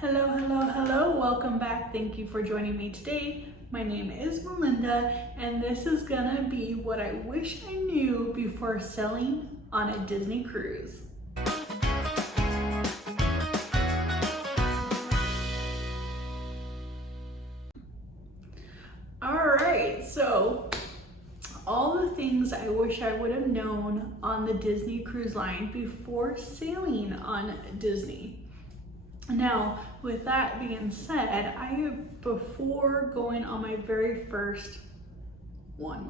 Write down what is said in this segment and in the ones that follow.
Hello, hello, hello. Welcome back. Thank you for joining me today. My name is Melinda, and this is gonna be what I wish I knew before sailing on a Disney cruise. All right, so all the things I wish I would have known on the Disney Cruise Line before sailing on Disney. Now, with that being said, before going on my very first my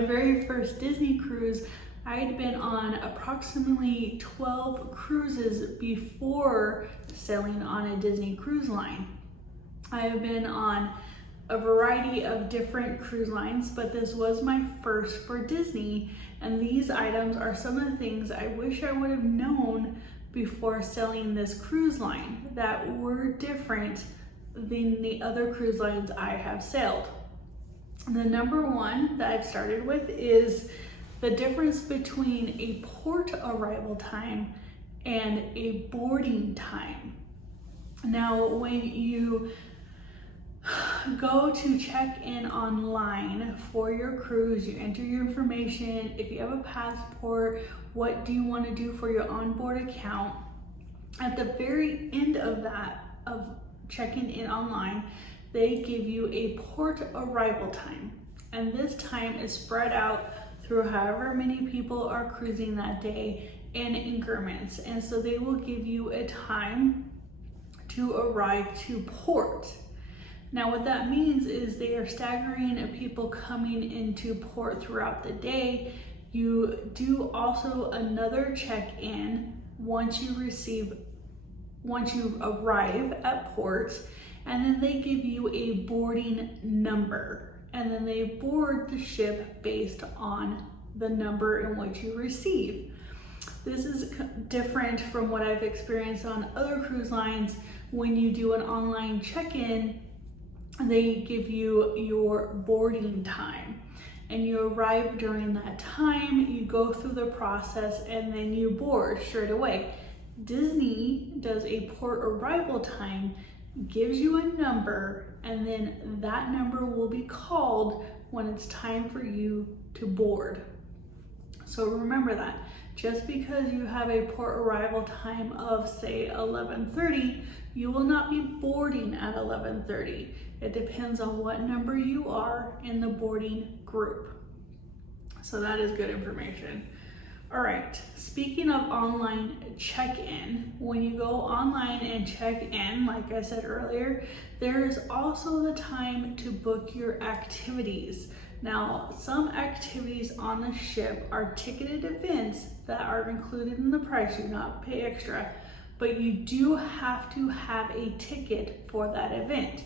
very first Disney cruise, I had been on approximately 12 cruises before sailing on a Disney cruise line. I have been on a variety of different cruise lines, but this was my first for Disney, and these items are some of the things I wish I would have known before sailing this cruise line that were different than the other cruise lines I have sailed. The number one that I've started with is the difference between a port arrival time and a boarding time. Now, when you go to check in online for your cruise, you enter your information. If you have a passport, what do you want to do for your onboard account? At the very end of that, of checking in online, they give you a port arrival time. And this time is spread out through however many people are cruising that day in increments. And so they will give you a time to arrive to port. Now what that means is they are staggering people coming into port throughout the day. You do also another check-in once you arrive at port, and then they give you a boarding number, and then they board the ship based on the number in which you receive. This is different from what I've experienced on other cruise lines. When you do an online check-in, they give you your boarding time, and you arrive during that time, you go through the process, and then you board straight away. Disney does a port arrival time, gives you a number, and then that number will be called when it's time for you to board. So remember that. Just because you have a port arrival time of, say, 11:30, you will not be boarding at 11:30. It depends on what number you are in the boarding group. So that is good information. All right, speaking of online check-in, when you go online and check in, like I said earlier, there is also the time to book your activities. Now, some activities on the ship are ticketed events that are included in the price. You do not pay extra, but you do have to have a ticket for that event.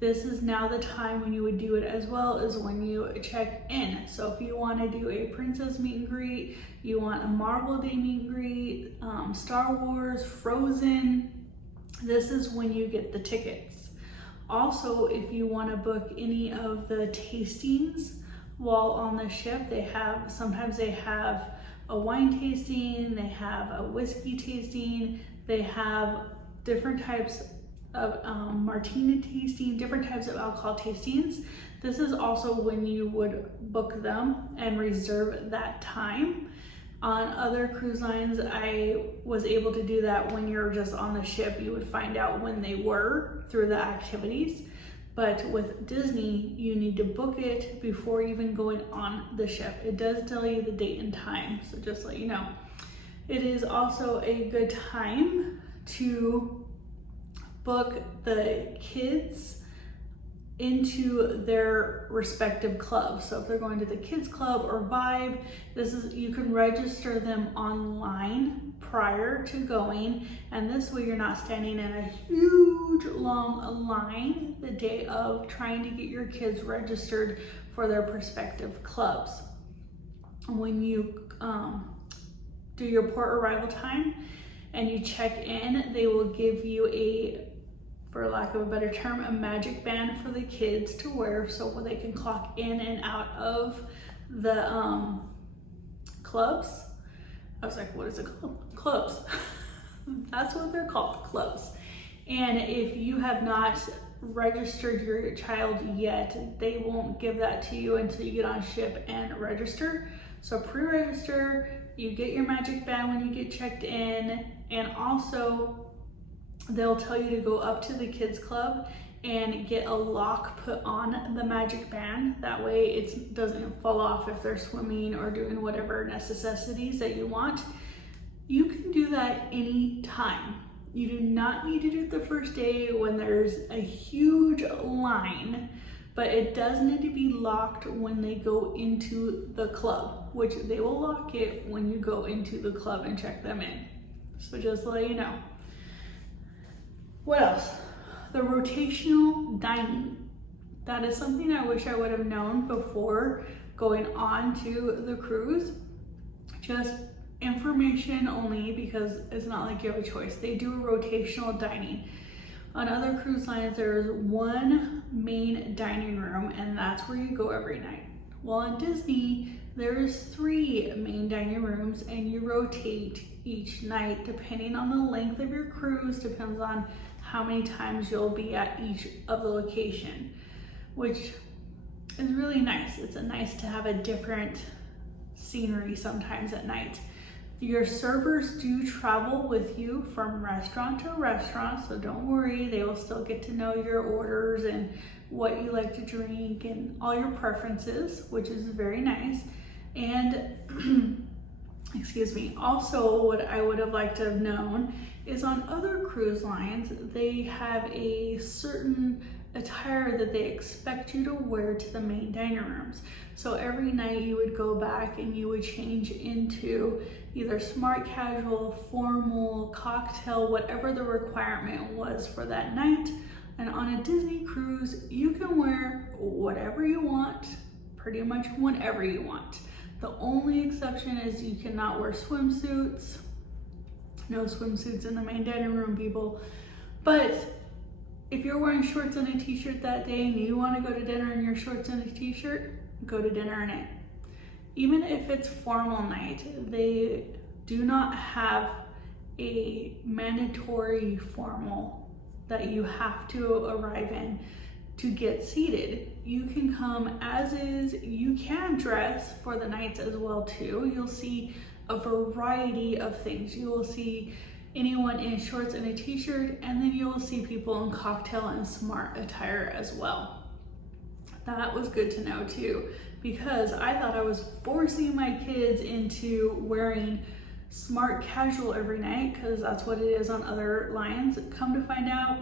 This is now the time when you would do it, as well as when you check in. So if you want to do a princess meet and greet, you want a Marvel Day meet and greet, Star Wars, Frozen, this is when you get the tickets. Also, if you want to book any of the tastings while on the ship, sometimes they have a wine tasting, they have a whiskey tasting, they have different types of martini tasting, different types of alcohol tastings. This is also when you would book them and reserve that time. On other cruise lines, I was able to do that when you're just on the ship. You would find out when they were through the activities. But with Disney, you need to book it before even going on the ship. It does tell you the date and time, so just let you know. It is also a good time to book the kids into their respective clubs. So if they're going to the kids club or Vibe, you can register them online prior to going, and this way you're not standing in a huge long line the day of trying to get your kids registered for their respective clubs. When you do your port arrival time and you check in, they will give you for lack of a better term, a magic band for the kids to wear so they can clock in and out of the clubs. I was like, what is it called? Clubs. That's what they're called, clubs. And if you have not registered your child yet, they won't give that to you until you get on ship and register. So pre-register, you get your magic band when you get checked in, and also they'll tell you to go up to the kids club and get a lock put on the magic band. That way it doesn't fall off if they're swimming or doing whatever necessities that you want. You can do that anytime. You do not need to do it the first day when there's a huge line, but it does need to be locked when they go into the club, which they will lock it when you go into the club and check them in. So just to let you know. What else? The rotational dining. That is something I wish I would have known before going on to the cruise. Just information only, because it's not like you have a choice. They do a rotational dining. On other cruise lines, there's one main dining room, and that's where you go every night. Well, in Disney, there's 3 main dining rooms, and you rotate each night depending on the length of your cruise, depends on how many times you'll be at each of the location, which is really nice. It's nice to have a different scenery sometimes at night. Your servers do travel with you from restaurant to restaurant, so don't worry, they will still get to know your orders and what you like to drink and all your preferences, which is very nice. And excuse me, also what I would have liked to have known is on other cruise lines, they have a certain attire that they expect you to wear to the main dining rooms. So every night you would go back and you would change into either smart casual, formal, cocktail, whatever the requirement was for that night. And on a Disney cruise, you can wear whatever you want, pretty much whenever you want. The only exception is you cannot wear swimsuits. No swimsuits in the main dining room, people. But if you're wearing shorts and a t-shirt that day and you want to go to dinner in your shorts and a t-shirt, go to dinner in it. Even if it's formal night, they do not have a mandatory formal that you have to arrive in to get seated. You can come as is. You can dress for the nights as well too. You'll see a variety of things. You will see anyone in shorts and a t-shirt, and then you will see people in cocktail and smart attire as well. That was good to know too, because I thought I was forcing my kids into wearing smart casual every night, because that's what it is on other lines. Come to find out,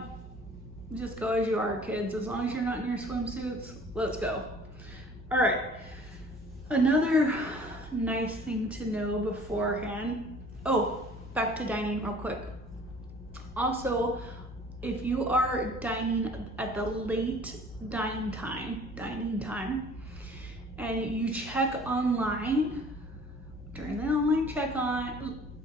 just go as you are, kids. As long as you're not in your swimsuits, let's go. All right, another nice thing to know beforehand. Oh, back to dining real quick. Also, if you are dining at the late dining time, and you check online during the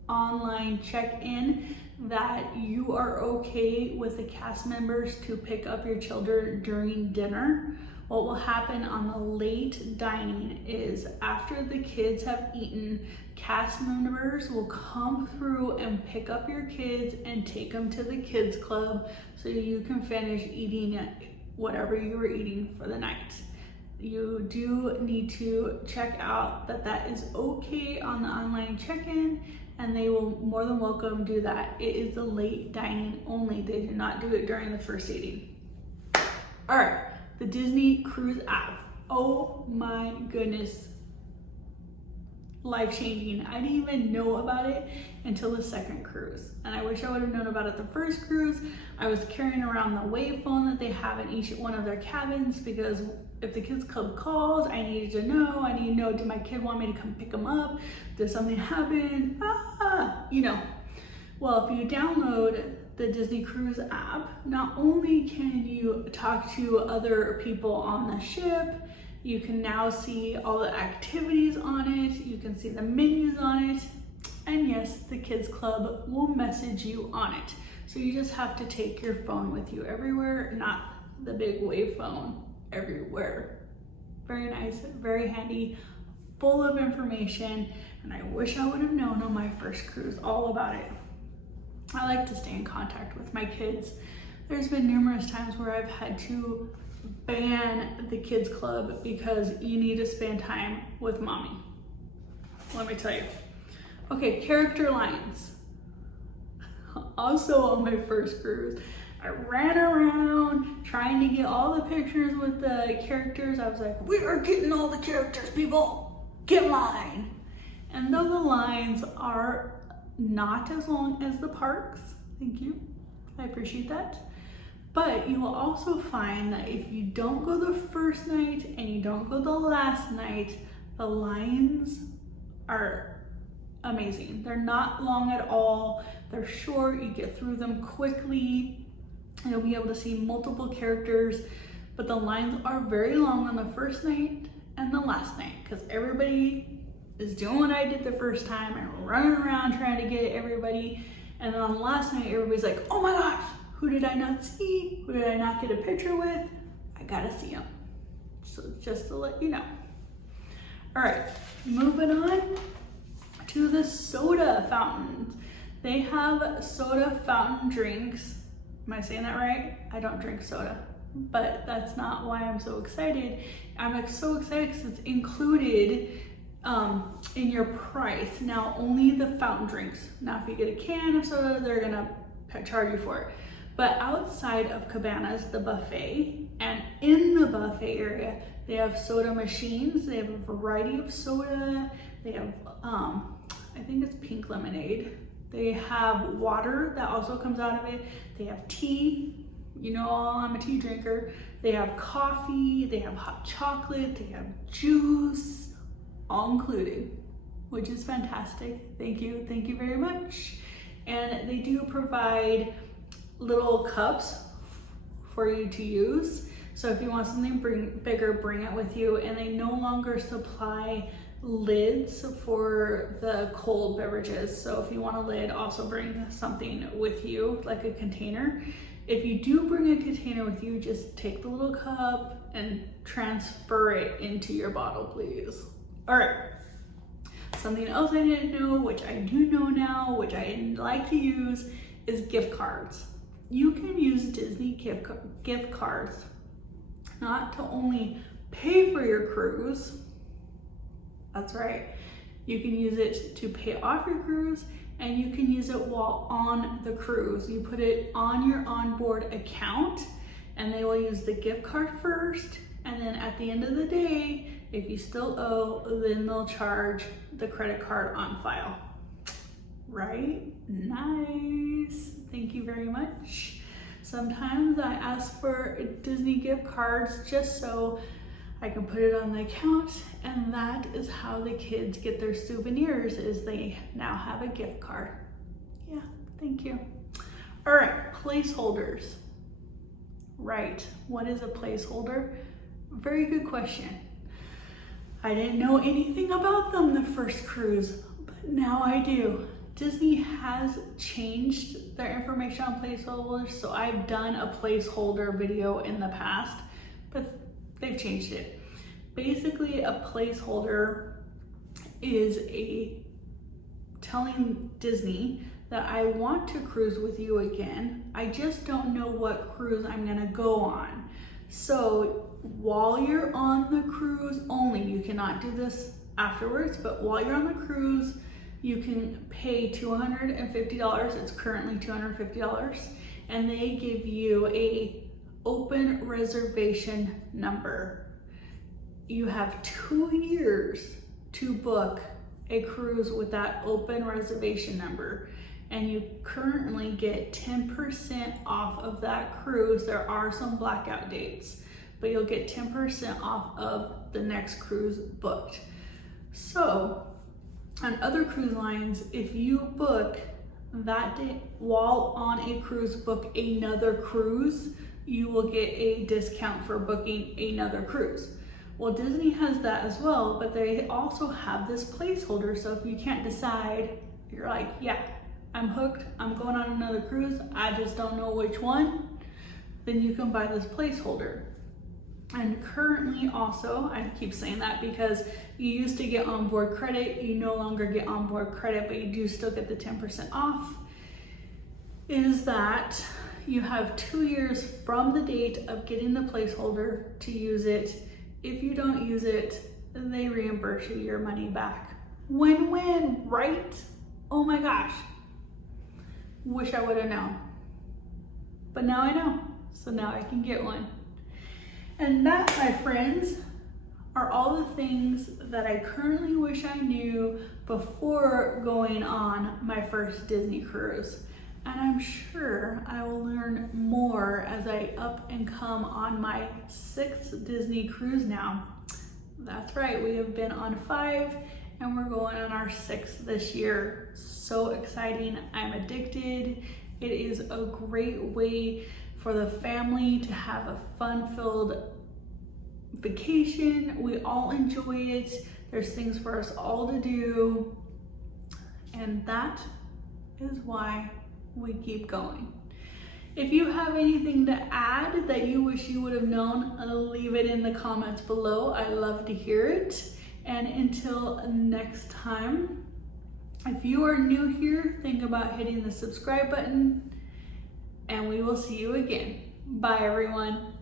online check-in that you are okay with the cast members to pick up your children during dinner, what will happen on the late dining is after the kids have eaten, cast members will come through and pick up your kids and take them to the kids club so you can finish eating whatever you were eating for the night. You do need to check out that is okay on the online check-in, and they will more than welcome do that. It is the late dining only. They do not do it during the first eating. All right, the Disney Cruise app. Oh my goodness. Life-changing. I didn't even know about it until the second cruise, and I wish I would have known about it the first cruise. I was carrying around the wave phone that they have in each one of their cabins, because if the kids club calls, I needed to know. I need to know, did my kid want me to come pick them up? Did something happen? Well, if you download the Disney Cruise app, not only can you talk to other people on the ship, you can now see all the activities on it, you can see the menus on it, and yes, the kids club will message you on it. So you just have to take your phone with you everywhere, not the big wave phone everywhere. Very nice, very handy, full of information, and I wish I would have known on my first cruise all about it. I like to stay in contact with my kids. There's been numerous times where I've had to ban the kids club because you need to spend time with mommy. Let me tell you. Okay, character lines. Also on my first cruise, I ran around trying to get all the pictures with the characters. I was like, we are getting all the characters, people. Get in line. And though the lines are not as long as the parks, thank you, I appreciate that. But you will also find that if you don't go the first night and you don't go the last night, the lines are amazing. They're not long at all. They're short, you get through them quickly. You'll be able to see multiple characters, but the lines are very long on the first night and the last night because everybody is doing what I did the first time and running around trying to get everybody. And then on the last night, everybody's like, oh my gosh, who did I not see? Who did I not get a picture with? I gotta see them. So just to let you know. All right, moving on to the soda fountains. They have soda fountain drinks. Am I saying that right? I don't drink soda, but that's not why I'm so excited. I'm so excited because it's included in your price. Now, only the fountain drinks. Now, if you get a can of soda, they're gonna charge you for it. But outside of Cabanas, the buffet, and in the buffet area, they have soda machines. They have a variety of soda. They have, I think it's pink lemonade. They have water that also comes out of it. They have tea. You know, I'm a tea drinker. They have coffee. They have hot chocolate. They have juice, all included, which is fantastic. Thank you. Thank you very much. And they do provide little cups for you to use. So if you want something bigger, bring it with you. And they no longer supply lids for the cold beverages. So if you want a lid, also bring something with you, like a container. If you do bring a container with you, just take the little cup and transfer it into your bottle, please. All right. Something else I didn't know, which I do know now, which I like to use, is gift cards. You can use Disney gift cards not to only pay for your cruise. That's right. You can use it to pay off your cruise, and you can use it while on the cruise. You put it on your onboard account, and they will use the gift card first, and then at the end of the day, if you still owe, then they'll charge the credit card on file. Right? Nice. Thank you very much. Sometimes I ask for Disney gift cards just so I can put it on the account, and that is how the kids get their souvenirs, is they now have a gift card. Yeah, thank you. All right, placeholders. Right, what is a placeholder? Very good question. I didn't know anything about them the first cruise, but now I do. Disney has changed their information on placeholders, so I've done a placeholder video in the past, but they've changed it. Basically, a placeholder is telling Disney that I want to cruise with you again. I just don't know what cruise I'm gonna go on. So while you're on the cruise only, you cannot do this afterwards, but while you're on the cruise, you can pay $250. It's currently $250, and they give you a open reservation number. You have 2 years to book a cruise with that open reservation number, and you currently get 10% off of that cruise. There are some blackout dates, but you'll get 10% off of the next cruise booked. So on other cruise lines, if you book that day while on a cruise, book another cruise, you will get a discount for booking another cruise. Well, Disney has that as well, but they also have this placeholder. So if you can't decide, you're like, yeah, I'm hooked, I'm going on another cruise, I just don't know which one, then you can buy this placeholder. And currently also, I keep saying that because you used to get onboard credit, you no longer get onboard credit, but you do still get the 10% off. is that you have 2 years from the date of getting the placeholder to use it. If you don't use it, they reimburse you your money back. Win-win, right? Oh my gosh. Wish I would have known. But now I know, so now I can get one. And that, my friends, are all the things that I currently wish I knew before going on my first Disney cruise. And I'm sure I will learn more as I up and come on my 6th Disney cruise now. That's right, we have been on 5 and we're going on our 6th this year. So exciting, I'm addicted. It is a great way for the family to have a fun-filled vacation. We all enjoy it. There's things for us all to do. And that is why we keep going. If you have anything to add that you wish you would have known, leave it in the comments below. I love to hear it. And until next time, if you are new here, think about hitting the subscribe button, and we will see you again. Bye, everyone.